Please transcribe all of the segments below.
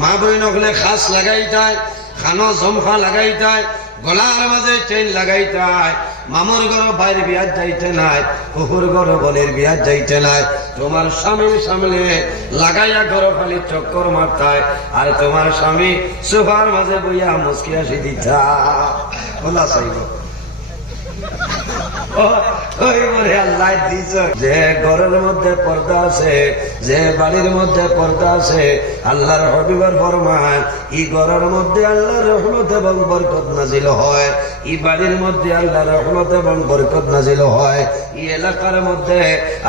মা বইন হলে খাস লাগাইতায় খানো জমখা লাগাইতায় গলার মাঝে চেন লাগাইতায় মামুর ঘর বাইরে বিয়ার যাইতে নাই কুকুর ঘর বলের বিয়ার যাইতে নাই। তোমার স্বামীর সামনে লাগাইয়া ঘর খালি চক্কর মারতায় আর তোমার স্বামী সোফার মাঝে বইয়া মুসকি আসি দিতা বলা চাইব। যে ঘরের মধ্যে পর্দা আছে, যে বাড়ির মধ্যে পর্দা আছে, আল্লাহর হবিবার ফরমান, ই ঘরের মধ্যে আল্লাহর রহমত এবং বরকত নাজিল হয় ই বাড়ির মধ্যে আল্লাহর রহমত এবং বরকত নাজিল হয় ই এলাকার মধ্যে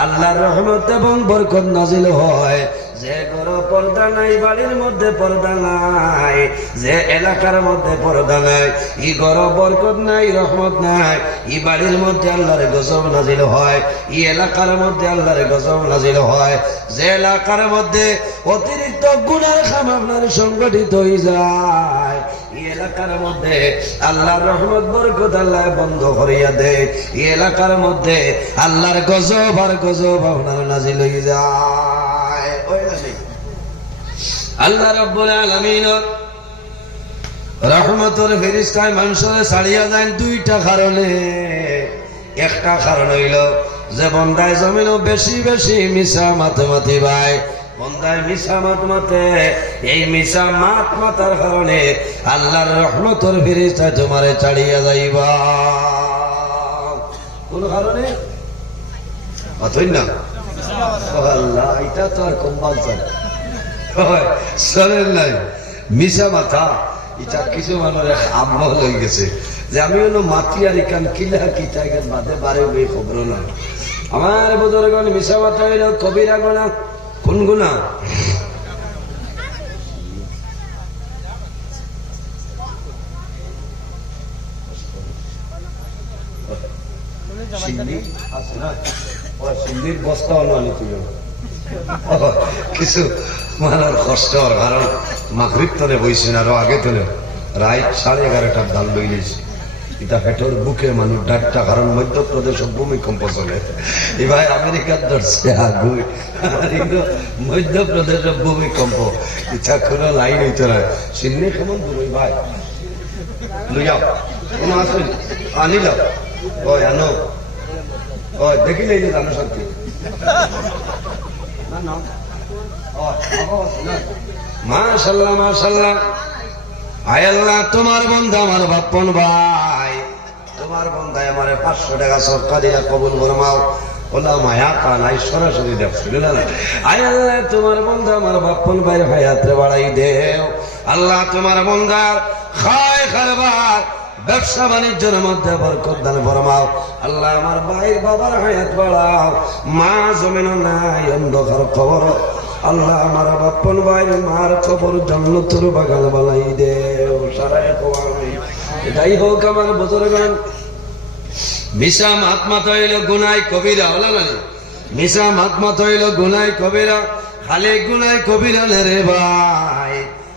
আল্লাহর রহমত এবং বরকত নাজিল হয়। যে ঘর পর্দা নাই, বাড়ির মধ্যে পর্দা নাই, যে এলাকার মধ্যে পর্দা নাই, ই ঘর বরকত নাই, রহমত নাই, ই বাড়ির মধ্যে আল্লাহর গজব নাজিল হয়, ই এলাকার মধ্যে আল্লাহর গজব নাজিল হয়, যে এলাকার মধ্যে অতিরিক্ত গুণের খাম সংগঠিত হয়ে যায় এলাকার মধ্যে আল্লাহর রহমত, বরকত আল্লাহ বন্ধ করিয়া দেয় এলাকার মধ্যে আল্লাহর গজব আর গজব আপনার নাজিল হয়ে যায়? আল্লাহ রব্বুল আলামিন রহমতর ফেরিস্তায় মানুষের ছাড়িয়া যায় দুইটা কারণে। একটা কারণ হইল যে বন্দায় জমিন বেশি বেশি মিশা মাতে মাতি ভাই। বন্দায় মিশা মাত মাতে এই মিশা মাত মাতার কারণে আল্লাহর রহমতর ফেরিস্তায় তোমারে ছাড়িয়া যাইবা। কোন কারণে? অথই না? আল্লাহ এটা তো আর কম্পালসার শোনেন নাই। মিশা মাথা। এটা কিছু মানুষের আব্বাহ হয়ে গেছে। যে আমি হলো মাতি আর এখান কিলা কিতা এখান বাদে বারে ওই খবর না আমার বোধরগণ মিশা মাথা হইল কবিরা গোনা কোন গুণা? ও সিন্ধির বস্তা অনুমানিত কিছু মানার কষ্ট হওয়ার কারণ মাগরিব তলে বইছেন আরও আগে তলে। রাত সাড়ে এগারোটার দাল লই নিয়েছে এটা হেঁটোর বুকে মানুষ ডাকটা কারণ মধ্যপ্রদেশ ভূমিকম্প চলে। এবার আমেরিকার ধরছে মধ্যপ্রদেশ ভূমিকম্প। ইচ্ছা কোনো লাইন হইতে না সিন্নি কেমন তুমি ভাই? লই যাও কোনো আসুন। আনিল। ও আনো। ও দেখিলে জানো সত্যি। মাশাল্লাহ মাশাল্লাহ। আয় আল্লাহ, তোমার বন্ধু আমার বাপন ভাই। তোমার বন্ধায় আমার পাঁচশো টাকা সরকার দিয়া কবুল ফরমাও ওলা মায়া কা নাই, সরাসরি দেখছিল না? আয় আল্লাহ, তোমার বন্ধু আমার বাপন ভাইয়ের হায়াতে বাড়াই দেও। আল্লাহ, তোমার বন্ধার খায় খারবার ব্যবসা বাণিজ্যের মধ্যে বরকত দান ফরমাও। আল্লাহ আমার ভাইয়ের বাবার হায়াত বাড়াও। মা জমিন নাই, অন্ধকার খবর। আল্লাহ আমার বাপন ভাইয়ের মার খবর জন্নতর বাগান বানাই দে খোয়াই হোক আমার বুজুর্গান মিশা আত্মা তৈল গুনাই কবিরা হলো না মিশা আত্মা তৈল গুনাই কবিরা, খালি গুনাই কবিরা রে ভাই।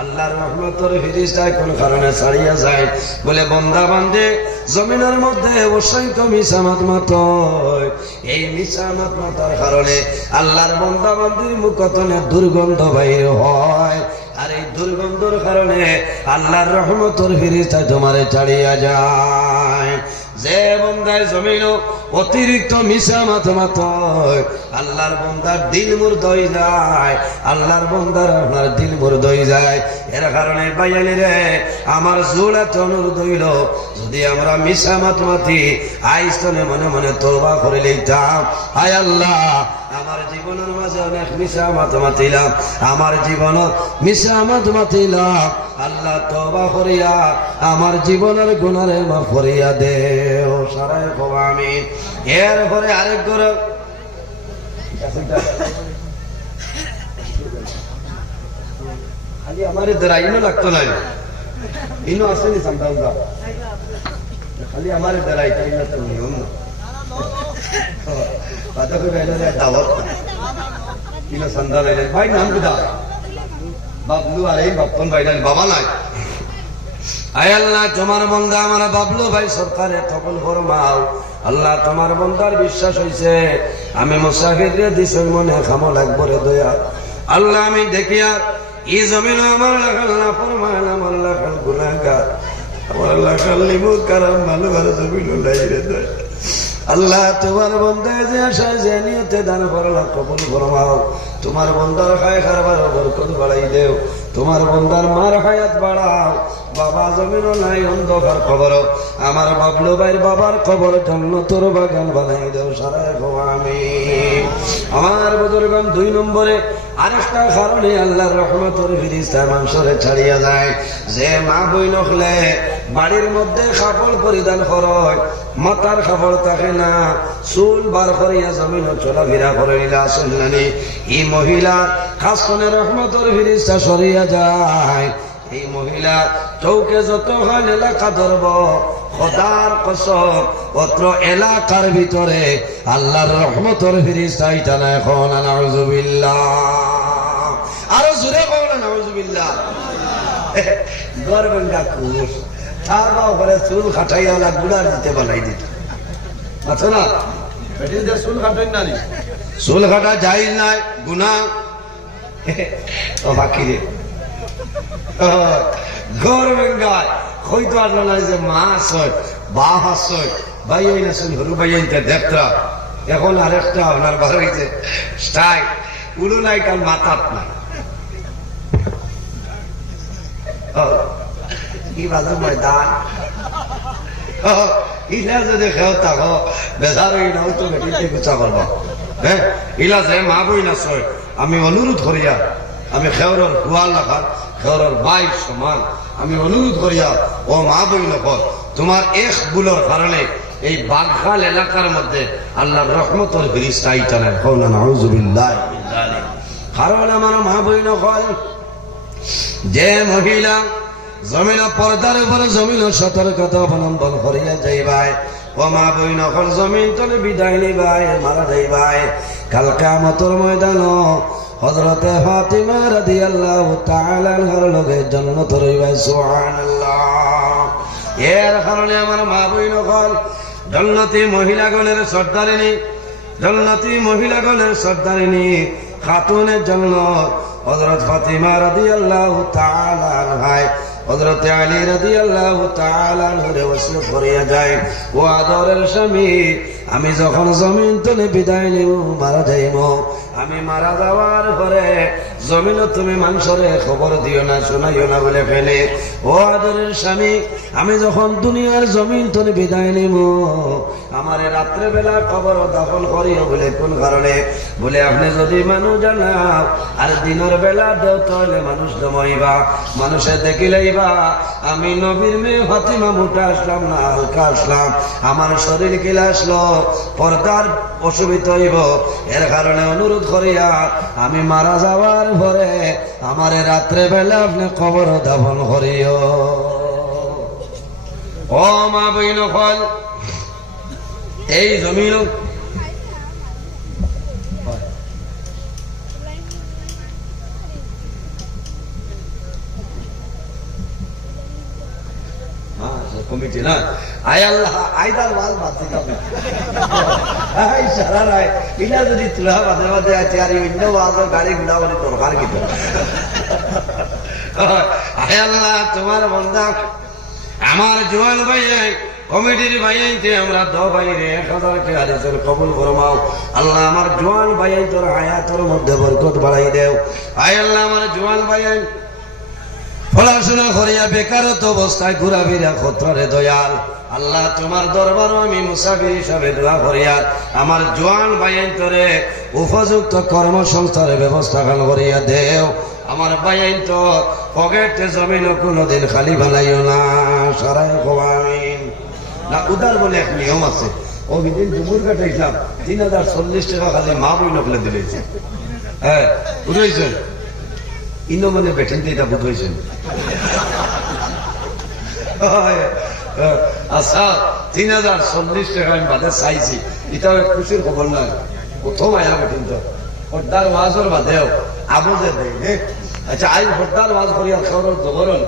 আল্লাহর রহমতর ফিরিস্তায় কোন কারণে ছাড়িয়া যায়। বলে, বন্দা বান্ধে জমিনের মধ্যে অসংখ্য মিশামাত মাত এই মিশামাত মাতার কারণে আল্লাহর বন্দা বান্দির মুখতনে দুর্গন্ধ বাইর হয়। আর এই দুর্গন্ধর কারণে আল্লাহর রহমতর ফিরিস্তায় তোমারে ছাড়িয়া যায়। যে বন্দায় জমিন অতিরিক্ত মিশা মাত মাত আল্লাহর বন্দার দিল মোর দই যায়। আল্লাহর বন্দার আপনার দিল মোর দই যায়। এর কারণে বাইয়ালি রে, আমার জোড়া এত অনুরোধ যদি আমরা মিশা মাথমাতি আইস্তনে মনে মনে তোবা করে লইতাম। আয় আল্লাহ আমার জীবনের মাঝে অনেক মিশা মাত মাতিলাম আমার জীবন মিশা মাতিলাম আল্লাহ তবা করিয়া আমার জীবনের গুণারে মা করিয়া দে, ও সারাই খোয়া আমি এর পরে আরেক করে খালি আমার দাঁড়াইনো লাগতো না। ইনো আসেনি সান্তান খালি আমার দ্বারাই তাই না তো নিয়ম না। কথা করে এনে দেয় দাওয়াত না। ইনো সন্তান ভাই ভাই বাবা নাই। আল্লাহ, তোমার ভাই বন্ধার বিশ্বাস হইছে, আমি মুসাফির দিছ মনে খামো লাগবো রে দয়া। আল্লাহ, আমি দেখি আর ই জমিন আমার লাগাল না ফরমান আমার লাগাল গুনাগার আমার লাগাল লিবু কারণ ভালো ভালো জমিন আল্লাহ, তোমার বন্ধায় যে আশায় যে নিয়তে দান করলা কবুল ফরমাও। তোমার বন্দার খায় খারবার বরকত বাড়াই দেও। তোমার বন্দার মার হায়াত বাড়াও। বাবা জমিনও নাই, অন্ধকার খবর। আমার বাবলু ভাইয়ের বাবার খবর জন্য তোর বাগান বানাই দেও সারা আমি আমার বুজুর্গন দুই নম্বরে আরেকটা কারণে আল্লাহর রহমতের ফিরিস্তা মানুষরে ছাড়িয়া যায়। যে মা বই নখলে বাড়ির মধ্যে কাপড় পরিধান করয়। মাথার কাপড় থাকে না। চুল বার করিয়া জমিন চলাফেরা করিলা শুনলানি এই মহিলা খাসনের রহমতের ফিরিস্তা সরিয়া যায়। এই মহিলা চৌকে যত হয় এলাকা ধরব, খোদার কসম, অত্র এলাকার ভিতরে আল্লাহর রহমতর ফিরিস্তা ইটা না এখন, নাউজুবিল্লাহ। আরও জোরে কখন নাউজুবিল্লাহ। গরবেন্ডা কুশ থাবা উপরে চুল খাটাইয়া ওলা গুড়ার দিতে বানাই দিত। আচ্ছা না? চুল কাটেন না চুল কাটা যাই নাই গুনা ও বাকি রে গরবেঙ্গায় হয়তো আসলো না যে মাছ হয় বাহ হয় ভাই ওই না শুন হরু ভাই আইতে দেখতা এখন আরেকটা আপনার বার হয়েছে স্টাইল। উড়ু নাই কাল মাথাত নাই। কি বাজে ময়দান ইলা যদি খেও থাকো বেজার ওই নাও তো বেটিতে গুছা করব হ্যাঁ ইলা যে মা বই না ছয় আমি অনুরোধ করিয়া আমি খেওরের হুয়াল রাখার খেওরের বাই সমান আমি অনুরোধ করিয়া ও মা বই নকর তোমার এক বুলোর কারণে এই বাঘাল এলাকার মধ্যে আল্লাহর রহমতর কারণ আমার মা বই নকল। যে মহিলা জমিন পর্দার উপরে জমিন সতর্কতা অবলম্বন করিয়া যাইবাই। ও মা বই নকল জমিন তলে বিদায় নিবাই মারা যাইবাই কাল কামতর ময়দান হজরতে ফাতিমা রাদিয়াল্লাহু তাআলা আনহার লগে জন্নত রইবাই, সুবহানাল্লাহ। এর কারণে আমার মা বই নকল জন্নতি মহিলাগণের জন্নতি মহিলাগণের খাতুনের হজরত ফাতিমা রাদি আল্লাহ ভাই হজরত আলী রাজি আল্লাহ তালানহরে ওসিয়ত করিয়া যায়, ও আদরের স্বামী, আমি যখন জমিন তুলে বিদায় নিব, মারা যাইব। আমি মারা যাওয়ার পরে জমিন তুমি মানুষরে খবর দিও না, শোনাইও না বলে ফেলে। ও আদরের স্বামী, আমি যখন দুনিয়ার জমিন তলে বিদায় নিব আমার রাত্রে বেলা খবর দাফন করিও বলে কোন কারণে? বলে, আপনি যদি মানুষ জানাও, আর দিনের বেলা দেও তাহলে মানুষ জমাইবা। মানুষে দেখিলেইবা, আমি নবীর মেয়ে ফাতিমা মোটা আসলাম না, হালকা আসলাম। আমার শরীর কিলা আসলো পর্দার অসুবিধা হইব। এর কারণে অনুরোধ করিয়া আমি মারা যাওয়ার পরে আমার রাত্রে বেলা আপনি কবর দাফন করিও। ও মা ফল এই জমিন কমিটি না? আয় আল্লাহ ওয়াল বাদ আই সারা নাই ইনা যদি তুলা মাঝে মাঝে আছে, আর অন্য ওয়াজের গাড়ি গুলা বলে দরকার কিন্তু আয় আল্লাহ, তোমার বন্ধা, আমার জোয়ান ভাই কমিটির ভাইয়াইতে আমরা দ ভাইরে এক হাজার টাকা দিয়েছেন কবুল ফরমাও। আল্লাহ আমার জোয়ান ভাইয়াই তোর হায়াতর মধ্যে বরকত বাড়াই দেও। আয় আল্লাহ আমার জোয়ান ভাইয়াই পড়াশোনা করিয়া বেকারত অবস্থায় ঘুরাফিরা খতরে দয়াল। আল্লাহ তোমার দরবার আমি মুসাফির হিসাবে দোয়া করিয়া আমার জোয়ান বাইন তোরে উপযুক্ত কর্মসংস্থানের ব্যবস্থা খান করিয়া দেও। আমার বাইন তো পকেটে জমিন কোনোদিন খালি বানাইও না, সারাই আমিন না, উদার বলে এক নিয়ম আছে। ও বিদিন দুপুর কাটাইছিলাম তিন হাজার চল্লিশ টাকা খালি মা বই নকলে দিলেছে। হ্যাঁ বুঝেছেন ইনো মানে বেঠেন এটা বুঝ হয়েছেন আচ্ছা তিন হাজার চল্লিশ টাকা আমি বাদে চাইছি এটা খুশির খবর নয় প্রথম আয়া কিন্তু পর্দার ওয়াজর বাদেও আবু যে দেয়? আচ্ছা আই পর্দার ওয়াজ করি আর সরল জবরন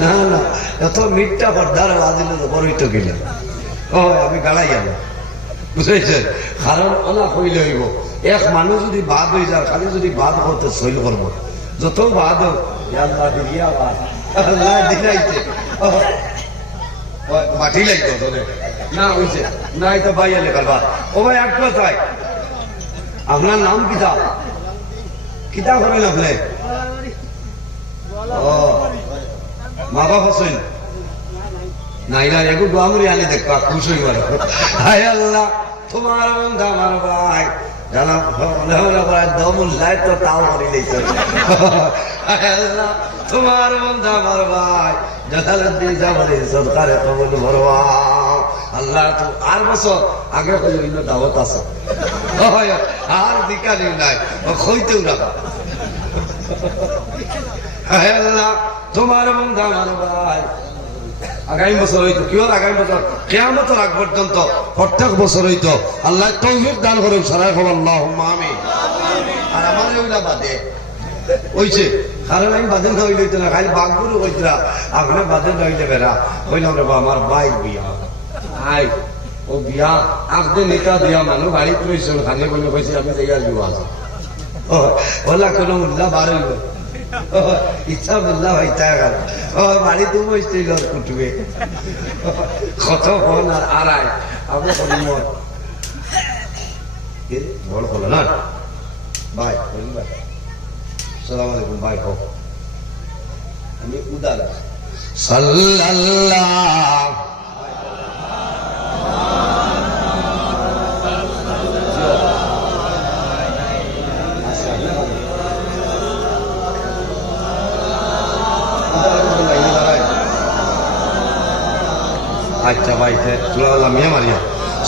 না না এত মিথ্যা পর্দার ওয়াজ দিলে জবর হইতো কিনা ও আমি গাড়াই গেল বুঝাইছে কারণ অনা হইলে হইব এক মানুষ যদি বাদ হয়ে যায় খালি যদি বাদ করতে সইল করব যত বাদ আল্লাহ দিয়া মাটি লাগতো না হইছে। না এটা ও ভাই এক কথায় আপনার নাম আপনি মা বাপ হোসেন নাই না এগু দোয়ামুরি আনি দেখবা। খুশ হইবার হায় আল্লাহ তোমার বন্ধু আমার ভাই। তোমার বন্ধু আমার ভাই জালালুদ্দিন জামানি সরকারে কবুল ভরবা আল্লাহ, তো আর বছর আগে কই অন্য দাওয়াত আছে? আর দিকানি নাই খইতেও না। আল্লাহ, তোমার বন্ধু আমার ভাই আগামী বছর হইতো। কিয় আগামী বছর কেয়ামতের আগ পর্যন্ত, প্রত্যেক বছর হইতো। আল্লাহ তৌফিক দান করুন, সারাই খবর আমি আর আমার ওইলা বাদে। হইছে। কারণ আমি বাদে না হইলে না, খালি বাঘগুরু হইতরা আপনার বাদে না হইলে বেড়া। হইলাম রে আমার বাইক বিয়া। আই ও বিয়া আগদে নিকা দিয়া মানুষ বাড়ি তুলেছিল খালি বলে কইছে, আমি জায়গা দিব আছে ওলা কোনো উল্লা বার হইব ইচ্ছা বললাম হইতা গেল ও বাড়ি তো বসছিল কুটবে কত ফোন আর আড়াই আমরা করি মত বড় হলো না? ভাই বলুন ভাই সালাম আলাইকুম ভাই হোক আমি উদার সাল্লাল্লাহ আচ্ছা ভাই চুলা মিয়া মারিয়া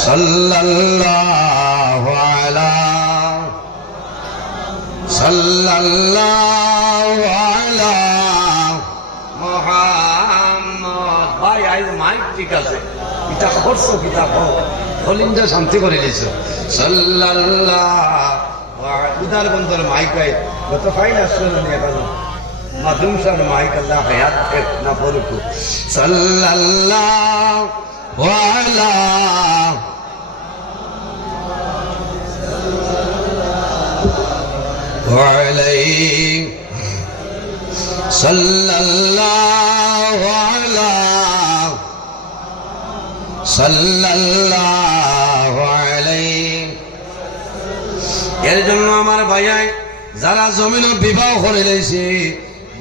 সাল্লাল্লাহু আলা সাল্লাল্লাহু আলা মুহাম্মদ। ভাই, আই মাইক ঠিক আছে। এটা খরচ কিতা হলিন্দা শান্তি করে দিয়েছ সাল্লাল্লাহু উদার বন্দর মাইক কত ফাইন আসলো না এখানে মাদুম সার মাইক আল্লাহ হায়াত দেখ না পরকু সাল্লাল্লাহু আলা وعليه صلى الله على صلى الله عليه এর জন্য আমার ভাইয়াই যারা জমিন বিবাহ করে লেছে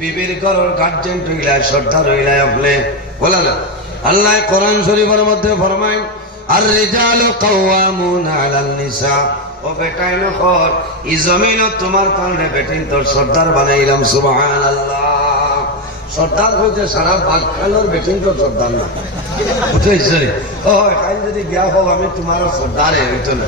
বিবির করর গার্জেন রইলায়, শ্রদ্ধা রইলায় আপনি বলে না। আল্লাহ কোরআন শরীফের মধ্যে ফরমায় আর রিজালু কাওয়ামুন আলান নিসা। ও বেটাই নখর ই জমিন তোমার পালনে বেটিন, তোর সর্দার বানাইলাম, সুবহানাল্লাহ। সর্দার বলতে সারা বাঘখানোর বেটিন তো সর্দার না। বুঝেছি ও কাল যদি বিয়া হোক আমি তোমার সর্দারে হইতো না।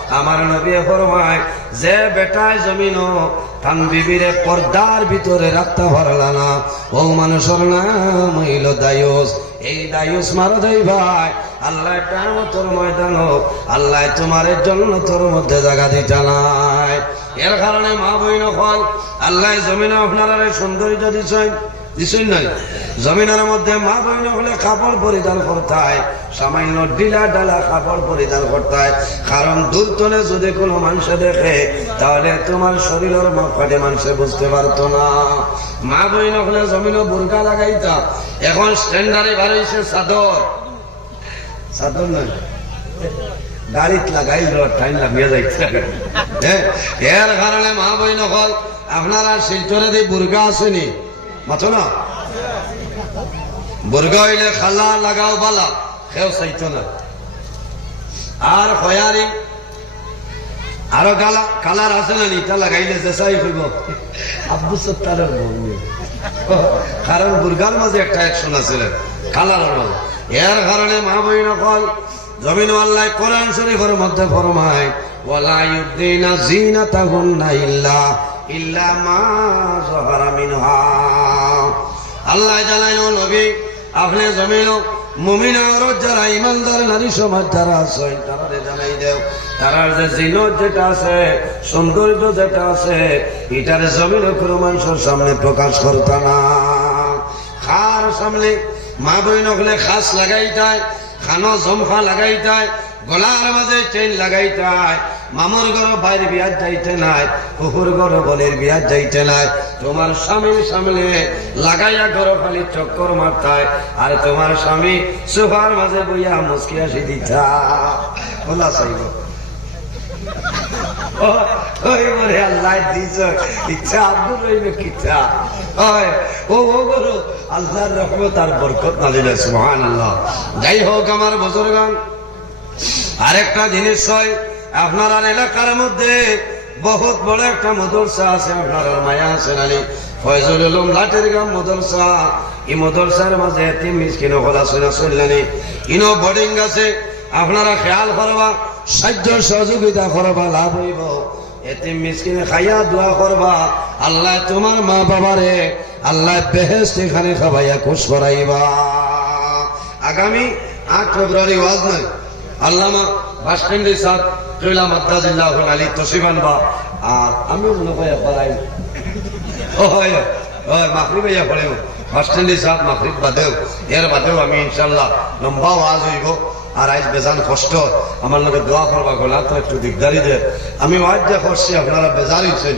আমার নবী ফরমায়, যে বেটায় জমিন পর্দার ভিতরে রাখতে পারলা না। ও মানুষের নাম হইল দায়ুস। এই দায়ুস মারা যাই ভাই, আল্লাহ তোর ময়দান আল্লাহ তোমার জন্য তোর মধ্যে জায়গা দিতে নাই। এর কারণে মা বইন ফল আল্লাহ জমিনে আপনারা সৌন্দর্য দিচ্ছেন দিচ্ছেন নাই। জমিনের মধ্যে মা বইন হলে কাপড় পরিধান করতে হয়, সামান্য ডিলা ডালা কাপড় পরিধান করতে হয়। কারণ দূর তলে যদি কোনো মানুষ দেখে, তাহলে তোমার শরীরের মাপকাঠে মানুষে বুঝতে পারতো না। মা বইন হলে জমিনে বুরকা লাগাইতা, এখন স্ট্যান্ডারে বাড়াইছে চাদর। চাদর নয় গাড়িত লাগাই টাইম লাগিয়ে যাইছে। এর কারণে মা বই নকল আপনারা শিলচরে দিয়ে বুর্গা আসেনি মাথো না। বুর্গা হইলে খালা লাগাও বালা, সেও চাইতো না। আর খয়ারি আরও গালা কালার আছে না নিটা লাগাইলে জেসাই হইব আব্দুল সত্তারের কারণ বুর্গার মাঝে একটা অ্যাকশন আছে কালারের মাঝে এর কারণে মা বই নকল জমিন আল্লাহ কোরআন শরীফের মধ্যে ফরমায় ইউদ্দিনা জিনাতাহুন্না ইল্লা ইল্লা মা যাহারা মিনহা। আল্লাহ জানাইল নবী, আপনি জমিন মুমিন আরত যারা ইমানদার নারী সমাজ, যারা আছে, তারা জানাই দেও। তারার যে জিনত যেটা আছে, সৌন্দর্য যেটা আছে, এটার জমিন কোনো মানুষের সামনে প্রকাশ করতা না। খার সামনে মা বই নকলে খাস লাগাইতায়, খানো জমখা লাগাইতায়, গলার মাঝে চেন লাগাইতায় মামুর ঘর বাইরে বিয়ার যাইতে নাই, কুকুর ঘর বলের বিয়ার যাইতে নাই। তোমার স্বামীর সামনে লাগাইয়া ঘর খালি চক্কর মারতায়, আর তোমার স্বামী সোফার মাঝে বইয়া মুসকি আসি দিতা চাইব। বলে দিছ, ইচ্ছা আব্দুল কিচ্ছা। যাই হোক আমার বুজুর্গান, আরেকটা জিনিস হয় আপনার এলাকার মধ্যে বহুত বড় একটা মদরসা আছে, আপনার মায়া আছেন আলী ফয়জুল উলুম লাটের গ্রাম মদরসা। এই মদরসার মাঝে এতিম মিসকিন হলা শুনা শুনলেনি ইনো বোর্ডিং আছে, আপনারা খেয়াল করবা, সাহায্য সহযোগিতা করবা, লাভ হইব। এতিম মিসকিনে খাইয়া দোয়া করবা, আল্লাহ তোমার মা বাবারে, আল্লাহ বেহেস্ত এখানে খাবাইয়া খুশ করাইবা। আগামী আট ফেব্রুয়ারি ওয়াজ নয় আল্লামা বাসস্ট্যান্ডের সাথ কইলা মাদ্রাজিল্লাহ আলী, তসিবান বা। আর আমিও মনে হয় পারাই হয় হয় ভাইয়া পড়েও বাসস্ট্যান্ডের সাথ মাকরিব বাদেও, এর বাদেও আমি ইনশাল্লাহ লম্বা ওয়াজ হইব। আর আজ বেজান কষ্ট। আমার লোকে দোয়া করবা গোলা তো একটু দিকদারি দে। আমি ওয়াজ যা করছি, আপনারা বেজার হইছেন।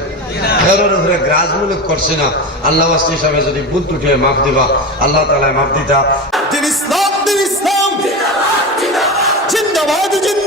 খেরোর উপরে গ্রাজমূলক করছে না। আল্লাহ হিসাবে যদি বুদ্ধ উঠিয়ে মাফ দিবা। আল্লাহ তালায় মাফ দিতা। lado de